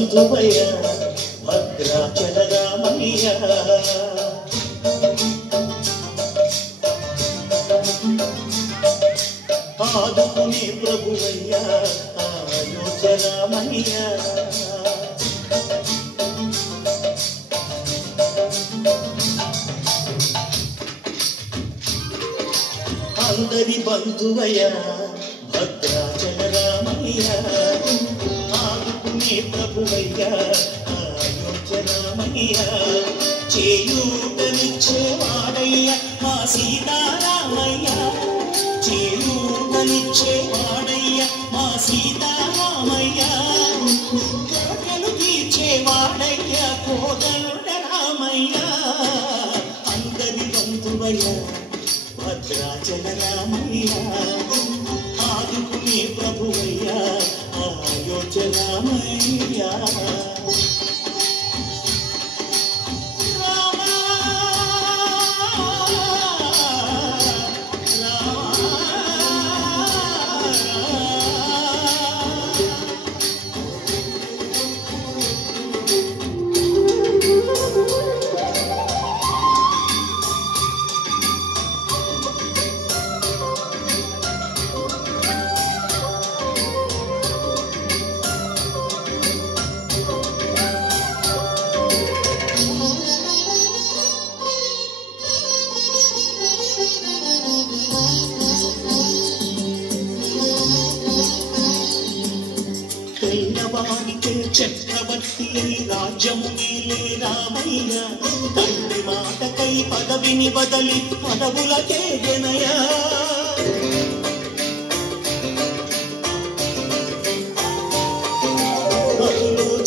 బంధువయ్య భద్రాచల రామయ్య ఆదుకునే ప్రభువయ్య అయోధ్య రామయ్య అందరి బంధువయ్య భద్రాచల రామయ్య ఆదుకునే ప్రభువయ్య అయోధ్య రామయ్య చేయూతనిచ్చేవాడయ్య మా సీతారామయ్య చేయూతనిచ్చేవాడయ్య మా సీతారామయ్య కోటలు తీర్చేవాడయ్య కోదండ రామయ్య అందరి బంధువయ్య భద్రాచల రామయ్య ఆదుకునే ప్రభువయ్య అయోధ్య రామయ్య చక్రవర్తి రాజ్యము నీలే రామయ్య తండ్రి మాటకై పదవిని బదలి పదవులకే జనయ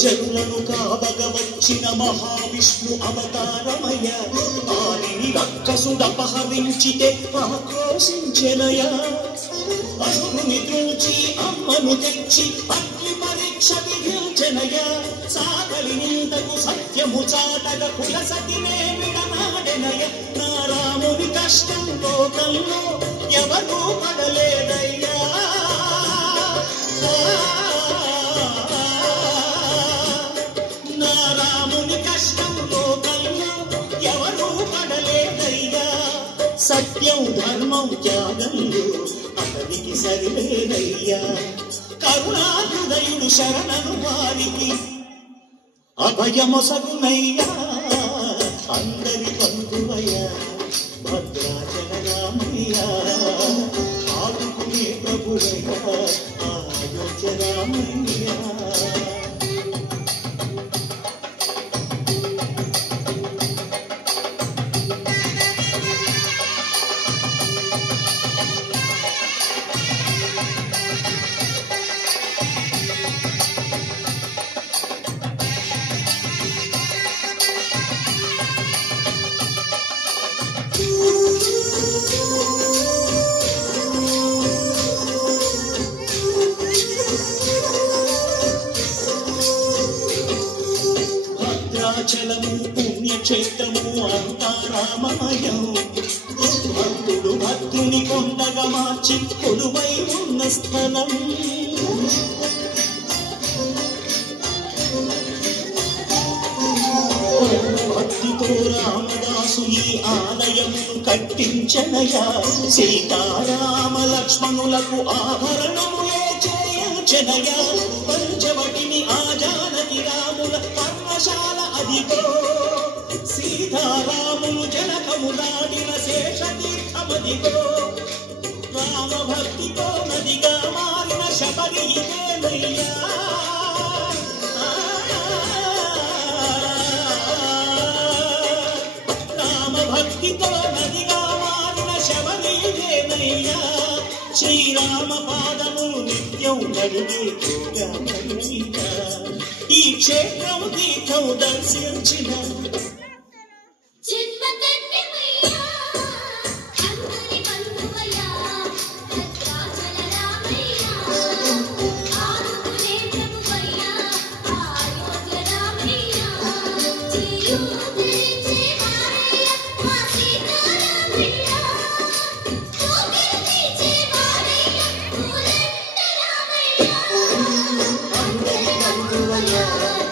జనులను కావగ వచ్చిన మహావిష్ణు అవతారమయ్య ఆలిని రక్కసుడపహరించితే ఆక్రోశించెనయ అసురుని త్రుంచి అమ్మను తెచ్చి అగ్ని పరీక్ష విధించెనయ సాగలి నిందకు సత్యము చాటగ కుల సతినే విడనాడెనయ నా రాముని కష్టం లోకంలో ఎవరూ పడలేదయ్యా నా రాముని కష్టం లోకంలో ఎవరూ పడలేదయ్యా సత్యం ధర్మం త్యాగంలో అతనికి సరిలేదయ్యా కరుణాహృదయుడు శరణను వారికి అభయమొసగునయ్యా అందరి బంధువయ్య భద్రాచల రామయ్య ఆదుకునే ప్రభువయ్య అయోధ్య రామయ్య భద్రాచలము పుణ్యక్షేత్రము అంతా రామమయం భక్తుడు భక్తుని కొండగా మార్చి కొలువై ఉన్న స్థలం భక్తితో రామదాసు ఈ ఆలయమును కట్టించనయా సీతారామ లక్ష్మణులకు ఆభరణములే చేయించనయా పంచవటిని ఆ జానకి రాముల పర్ణశాల అదిగో సీతారాములు జనకములాడిన శేషతీర్థమదిగో రామభక్తితో నదిగా మారిన శబరి ఇదేనయ్యా రామభక్తితో నదిగా మారిన శబరి ఇదేనయ్యా శ్రీరామ పాదములు నిత్యం నడిగే ఈ క్షేత్రం తీర్థం దర్శించిన Yeah.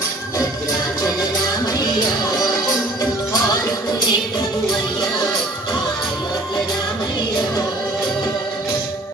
శరణమయ్యా